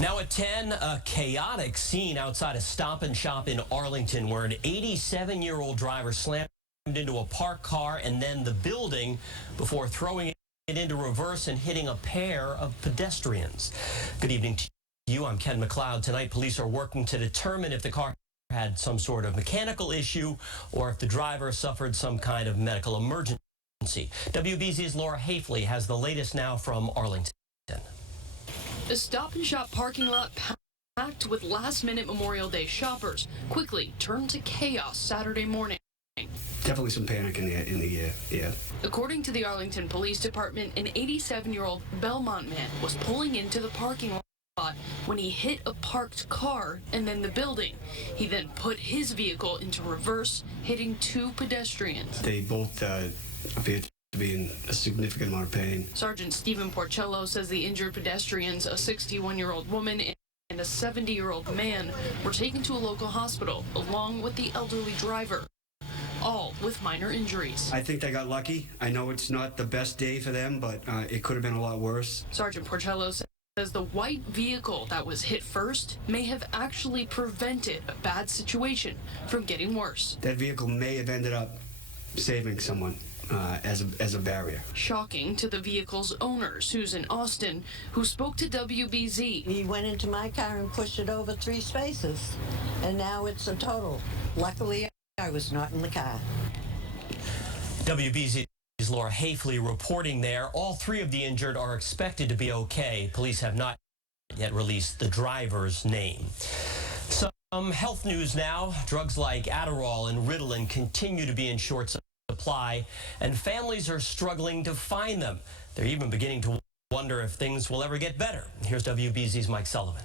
Now at 10, a chaotic scene outside a Stop and Shop in Arlington where an 87-year-old driver slammed into a parked car and then the building before throwing it into reverse and hitting a pair of pedestrians. Good evening to you. I'm Ken McLeod. Tonight, police are working to determine if the car had some sort of mechanical issue or if the driver suffered some kind of medical emergency. WBZ's Laura Hafley has the latest now from Arlington. A Stop and Shop parking lot packed with last-minute Memorial Day shoppers quickly turned to chaos Saturday morning. Definitely some panic in the air, yeah. According to the Arlington Police Department, an 87-year-old Belmont man was pulling into the parking lot when he hit a parked car and then the building. He then put his vehicle into reverse, hitting two pedestrians. They both appeared to be in a significant amount of pain. Sergeant Stephen Porcello says the injured pedestrians, a 61-year-old woman and a 70-year-old man, were taken to a local hospital along with the elderly driver, all with minor injuries. I think they got lucky. I know it's not the best day for them, but it could have been a lot worse. Sergeant Porcello says the white vehicle that was hit first may have actually prevented a bad situation from getting worse. That vehicle may have ended up saving someone as a barrier. Shocking to the vehicle's owner, Susan Austin, who spoke to WBZ. He went into my car and pushed it over 3 spaces, and now it's a total. Luckily, I was not in the car. WBZ's Laura Hafley reporting there. All 3 of the injured are expected to be okay. Police have not yet released the driver's name. Some health news now. Drugs like Adderall and Ritalin continue to be in short supply, and families are struggling to find them. They're even beginning to wonder if things will ever get better. Here's WBZ's Mike Sullivan.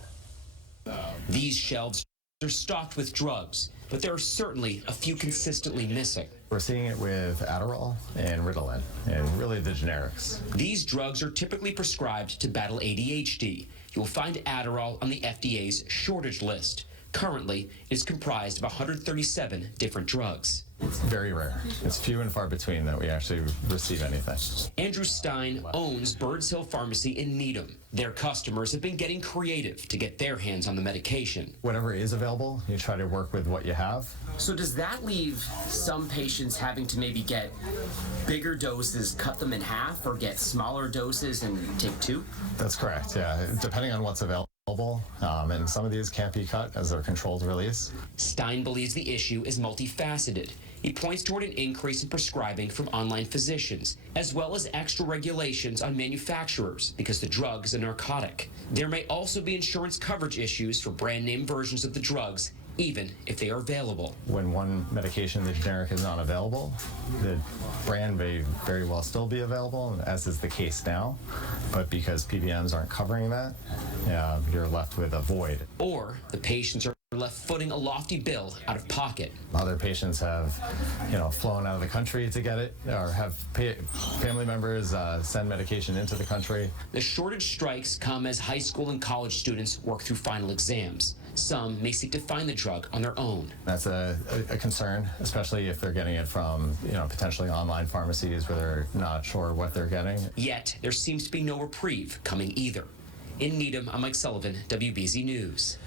These shelves are stocked with drugs, but there are certainly a few consistently missing. We're seeing it with Adderall and Ritalin, and really the generics. These drugs are typically prescribed to battle ADHD. You will find Adderall on the FDA's shortage list. Currently, it is comprised of 137 different drugs. It's very rare. It's few and far between that we actually receive anything. Andrew Stein owns Birds Hill Pharmacy in Needham. Their customers have been getting creative to get their hands on the medication. Whatever is available, you try to work with what you have. So does that leave some patients having to maybe get bigger doses, cut them in half, or get smaller doses and take 2? That's correct, yeah, depending on what's available. And some of these can't be cut as they're controlled release. Stein believes the issue is multifaceted. He points toward an increase in prescribing from online physicians, as well as extra regulations on manufacturers because the drug is a narcotic. There may also be insurance coverage issues for brand name versions of the drugs, even if they are available. When one medication, the generic, is not available, the brand may very well still be available, as is the case now. But because PBMs aren't covering that, you're left with a void. Or the patients are left footing a lofty bill out of pocket. Other patients have, flown out of the country to get it, or have family members send medication into the country. The shortage strikes come as high school and college students work through final exams. Some may seek to find the drug on their own. That's a concern, especially if they're getting it from, potentially online pharmacies where they're not sure what they're getting. Yet, there seems to be no reprieve coming either. In Needham, I'm Mike Sullivan, WBZ News.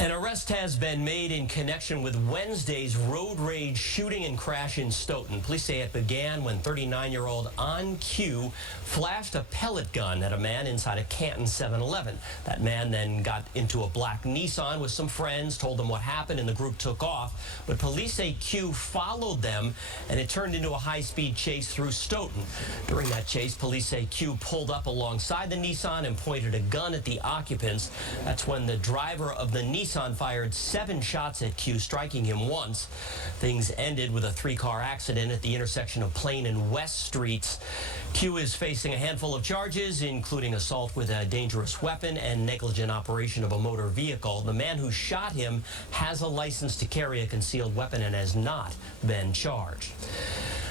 An arrest has been made in connection with Wednesday's road rage shooting and crash in Stoughton. Police say it began when 39-year-old On Q flashed a pellet gun at a man inside a Canton 7-Eleven. That man then got into a black Nissan with some friends, told them what happened, and the group took off. But police say Q followed them, and it turned into a high-speed chase through Stoughton. During that chase, police say Q pulled up alongside the Nissan and pointed a gun at the occupants. That's when the driver of the Nissan fired 7 shots at Q, striking him once. Things ended with a 3-car accident at the intersection of Plain and West Streets. Q is facing a handful of charges, including assault with a dangerous weapon and negligent operation of a motor vehicle. The man who shot him has a license to carry a concealed weapon and has not been charged.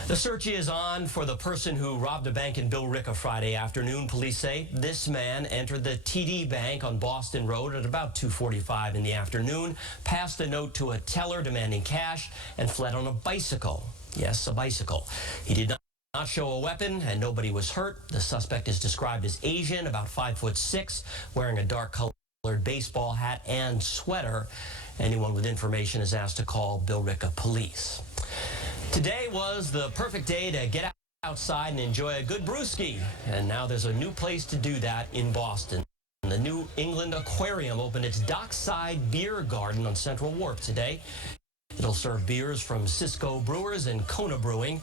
The search is on for the person who robbed a bank in Billerica Friday afternoon. Police say this man entered the TD Bank on Boston Road at about 2:45 in the afternoon, passed a note to a teller demanding cash, and fled on a bicycle. Yes, a bicycle. He did not show a weapon, and nobody was hurt. The suspect is described as Asian, about 5'6", wearing a dark color baseball hat and sweater. Anyone with information is asked to call Billerica Police. Today was the perfect day to get outside and enjoy a good brewski. And now there's a new place to do that in Boston. The New England Aquarium opened its dockside beer garden on Central Wharf today. It'll serve beers from Cisco Brewers and Kona Brewing.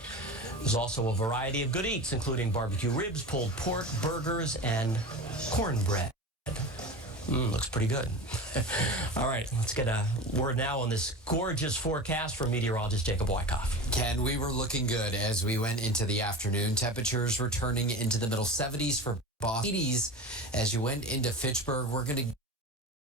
There's also a variety of good eats, including barbecue ribs, pulled pork, burgers, and cornbread. Looks pretty good. All right, let's get a word now on this gorgeous forecast from meteorologist Jacob Wyckoff. Ken, we were looking good as we went into the afternoon. Temperatures returning into the middle 70s for Boston, 80s as you went into Fitchburg. We're going to